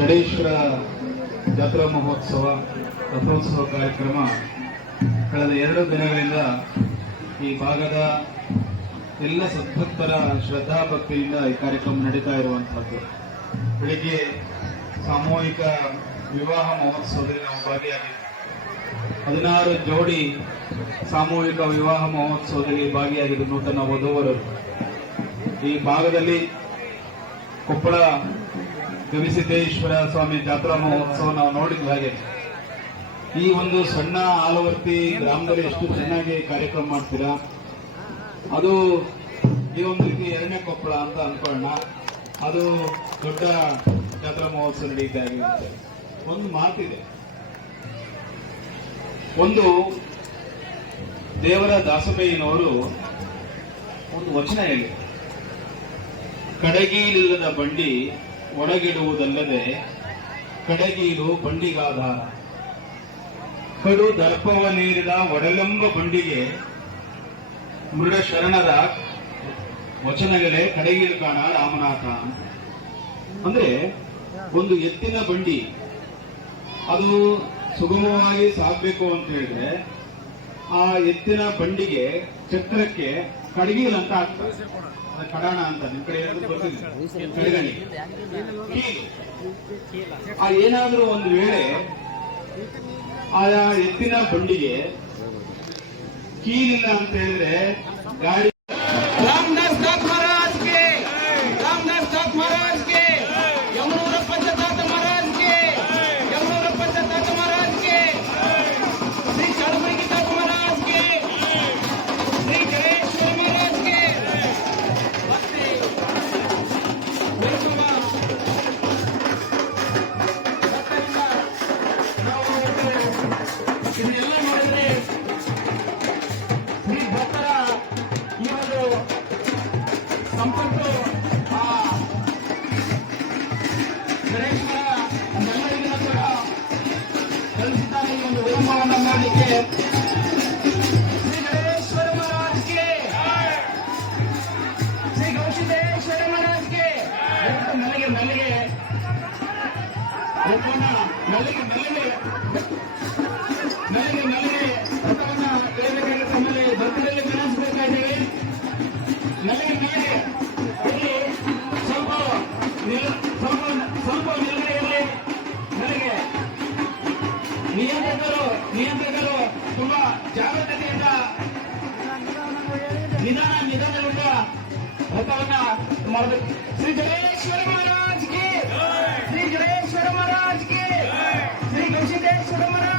ಗಣೇಶ್ವರ ಜಾತ್ರಾ ಮಹೋತ್ಸವ ರಥೋತ್ಸವ ಕಾರ್ಯಕ್ರಮ ಕಳೆದ 2 ದಿನಗಳಿಂದ ಈ ಭಾಗದ ಎಲ್ಲ ಸದ್ಭಕ್ತರ ಶ್ರದ್ಧಾ ಭಕ್ತಿಯಿಂದ ಈ ಕಾರ್ಯಕ್ರಮ ನಡೀತಾ ಇರುವಂತಹದ್ದು. ಬೆಳಿಗ್ಗೆ ಸಾಮೂಹಿಕ ವಿವಾಹ ಮಹೋತ್ಸವದಲ್ಲಿ ನಾವು ಭಾಗಿಯಾಗಿದ್ದೇವೆ. 16 ಜೋಡಿ ಸಾಮೂಹಿಕ ವಿವಾಹ ಮಹೋತ್ಸವದಲ್ಲಿ ಭಾಗಿಯಾಗಿದ್ದು ನೂತನ ವಧುವರರು. ಈ ಭಾಗದಲ್ಲಿ ಕೊಪ್ಪಳ ಗವಿಸಿದ್ದೇಶ್ವರ ಸ್ವಾಮಿ ಜಾತ್ರಾ ಮಹೋತ್ಸವ ನಾವು ನೋಡಿದ್ವಿ. ಹಾಗೆ ಈ ಒಂದು ಸಣ್ಣ ಆಲವರ್ತಿ ಗ್ರಾಮದಲ್ಲಿ ಎಷ್ಟು ಚೆನ್ನಾಗಿ ಕಾರ್ಯಕ್ರಮ ಮಾಡ್ತೀರಾ, ಅದು ಈ ಒಂದು ರೀತಿ 2ನೇ ಕೊಪ್ಪಳ ಅಂತ ಅನ್ಕೊಳ್ಳೋಣ. ಅದು ದೊಡ್ಡ ಜಾತ್ರಾ ಮಹೋತ್ಸವ ನಡೀತಾ ಇರುತ್ತೆ. ಒಂದು ಮಾತಿದೆ, ಒಂದು ದೇವರ ದಾಸಬಯ್ಯನವರು ಒಂದು ವಚನ ಹೇಳಿ, ಕಡಗೀಲಿಲ್ಲದ ಬಂಡಿ ಒಳಗಿಡುವುದಲ್ಲದೆ ಕಡಗೀಲು ಬಂಡಿಗಾಧಾರ, ಕಡು ದರ್ಪವ ನೀರಿದ ಒಡಲೆಂಬ ಬಂಡಿಗೆ ಮೃಡ ಶರಣರ ವಚನಗಳೇ ಕಡಗೀಲು ಕಾಣ ರಾಮನಾಥ. ಅಂದ್ರೆ ಒಂದು ಎತ್ತಿನ ಬಂಡಿ ಅದು ಸುಗಮವಾಗಿ ಸಾಗಬೇಕು ಅಂತ ಹೇಳಿದ್ರೆ ಆ ಎತ್ತಿನ ಬಂಡಿಗೆ ಚಕ್ರಕ್ಕೆ ಕಡಗೀಲ್ ಅಂತ ಆಗ್ತದೆ. ಕಡಾಣ ಅಂತ ನಿಮ್ ಕಡೆ ಕಡಗಣಿ. ಏನಾದ್ರೂ ಒಂದು ವೇಳೆ ಆ ಎತ್ತಿನ ಬಂಡಿಗೆ ಕೀಲಿಲ್ಲ ಅಂತ ಹೇಳಿದ್ರೆ ಗಾಡಿ रामदास दास महाराज के, रामदास दास महाराज के, यमुनूरप्पा दास महाराज के, यमुनूरप्पा दास महाराज के, श्री चारुमणि दास महाराज के, श्री गणेश्वर महाराज के, ಇದನ್ನೆಲ್ಲ ನೋಡಿದ್ರೆ ಶ್ರೀ ಭಕ್ತರ ಈ ಒಂದು ಸಂಪತ್ತು ಆ ಗಣೇಶ್ವರ ನಮ್ಮೆಲ್ಲರಿಗೂ ಕೂಡ ಕಲಿಸಿದ್ದಾರೆ. ಈ ಒಂದು ವಿಳಂಬವನ್ನು ಮಾಡಲಿಕ್ಕೆ ಶ್ರೀ ಗಣೇಶ್ವರ ಮಹಾರಾಜ್ಗೆ, ಶ್ರೀ ಗೌಸಿದ್ದೇಶ್ವರ ಮಹಾರಾಜ್ಗೆ ಮೆಲ್ಲಿಗೆ ಮೆಲ್ಲಿಗೆ ಮೆಲ್ಲಿಗೆ ಮೆಲ್ಲಿಗೆ ಮೆಲ್ಲಿಗೆ ರಥವನ್ನ ಇಳಿಬೇಕಾಗಿ ತಮ್ಮಲ್ಲಿ ಭಕ್ತರಲ್ಲಿ ವಿನಂತಿಸ್ತಾ ಇದ್ದೇವೆ. ಮೆಲ್ಲಿಗೆ ಮೆಲ್ಲಿಗೆ ಇಲ್ಲಿ ಸ್ವಲ್ಪ ನಿಲುಗಡೆ ಇರಲಿ. ಮೆಲ್ಲಿಗೆ ನಿಯಂತ್ರಕರು ತುಂಬಾ ಜಾಗೃತೆಯಿಂದ ನಿಧಾನಗೊಂಡ ರಥವನ್ನ ಮಾಡಬೇಕು. ಶ್ರೀ ಗಣೇಶ್ವರ ಮಹಾರಾಜ್ಗೆ, ಶ್ರೀ ಗಣೇಶ್ವರ ಮಹಾರಾಜ್ಗೆ, ಶ್ರೀ ಗವಿಸಿದ್ದೇಶ್ವರ ಮಹಾರಾಜ್